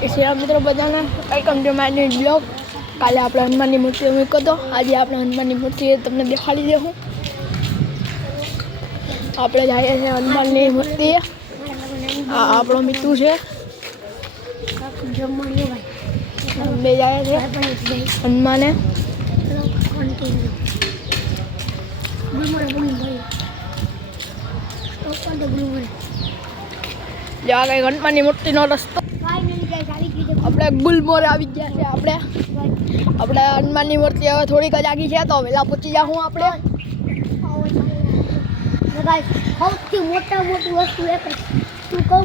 શ્રી મિત્રો બધાને welcome to my new blog. કાલે આપણે હનુમાનની મૂર્તિ મૂક્યો હતો, આજે આપણે હનુમાનની મૂર્તિ તમને દેખાડી દઉં। આપણે જઈએ છીએ હનુમાનની મૂર્તિ। આ આપણો મિતુ છે, બે જાય છે હનુમાને। જો આ કઈ હનુમાનની મૂર્તિનો રસ્તો। આપણે ગુલમોર આવી ગયા છે। આપણે હનુમાનની મૂર્તિ હવે થોડીક જ આગી છે, તો વહેલા પહોંચી જાઉં આપણે। સૌથી મોટા મોટી વસ્તુ એક શું કહું,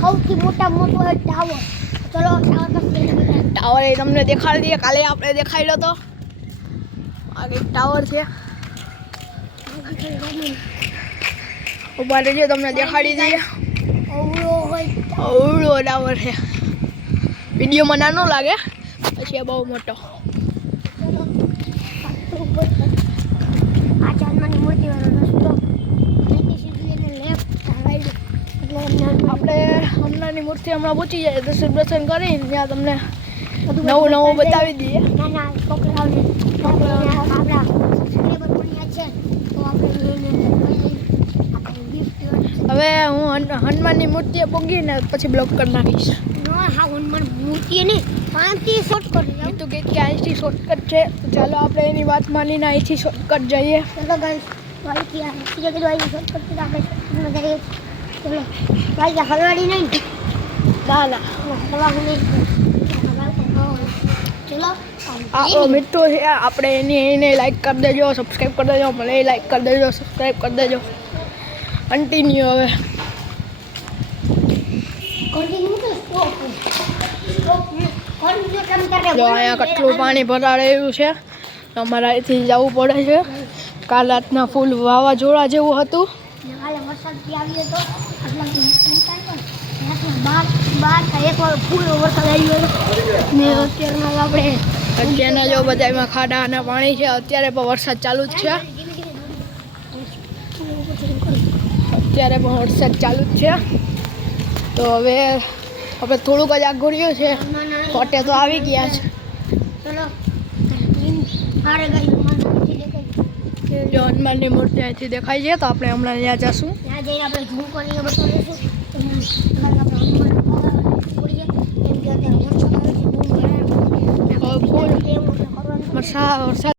સૌથી મોટા મોટો છે ટાવર। ચલો ટાવર એ તમને દેખાડી દઈએ, કાલે આપણે દેખાડ્યો તો। આ કંઈક ટાવર છે, ઉભા રહેજો તમને દેખાડી દઈએ। અવળો ટાવર છે, વિડીયોમાં નાનો લાગે, પછી બહુ મોટો। આ હનુમાનની મૂર્તિ આપણે હનુમાનની મૂર્તિ હમણાં પહોંચી જાય, દર્શન કરીને ત્યાં તમને નવું નવું બતાવી દઈએ। નાના છોકરાઓને આપણા સબસ્ક્રાઈબર બન્યા છે તો આપણે હવે હું હનુમાનની મૂર્તિએ પહોંચીને પછી બ્લોક કરી નાખીશ। હા હનુમાન મૂર્તિ નહીં, 5 થી શોર્ટકટ જાઉં તો કે અહીંથી શોર્ટકટ છે, ચાલો આપણે એની વાત માનીને અહીંથી શોર્ટકટ જઈએ। ચલો ગાઈસ, ભાઈ ત્યાં બીજા કીધું આવી શોર્ટકટ થી આપણે શોર્ટકટમાં જઈએ। ચલો ભાઈ ત્યાં હલવાડી નહીં, ના ના હલવાનું નહીં। ચલો આપણો મિત્રો છે, આપણે એને લાઈક કરી દેજો, સબસ્ક્રાઈબ કરી દેજો, મને લાઈક કરી દેજો, સબસ્ક્રાઈબ કરી દેજો। કન્ટિન્યુ હવે જો અહીંયા કેટલું પાણી ભરાડેલું છે, અમારે અહીંથી જવું પડે છે। કાલ રાતના ફૂલ વાવાઝોડા જેવું હતું, કાલે વરસાદથી આવ્યો હતો બાર એક વાર ફૂલ વરસાદ આવ્યો હતો ને અત્યારમાં આપણે અત્યારના જો બધામાં ખાડા અને પાણી છે। અત્યારે પણ વરસાદ ચાલુ જ છે, અત્યારે પણ વરસાદ ચાલુ જ છે। તો હવે આપણે થોડુંક જ આગળ રહ્યું છે, કોટે તો આવી ગયા છે। ચલો મારે જો હનુમાનની મૂર્તિ અહીંથી દેખાય છે, તો આપણે હમણાં ત્યાં જશું। ત્યાં જઈને આપણે ઝૂમ કરીને બતાવીશું વરસાદ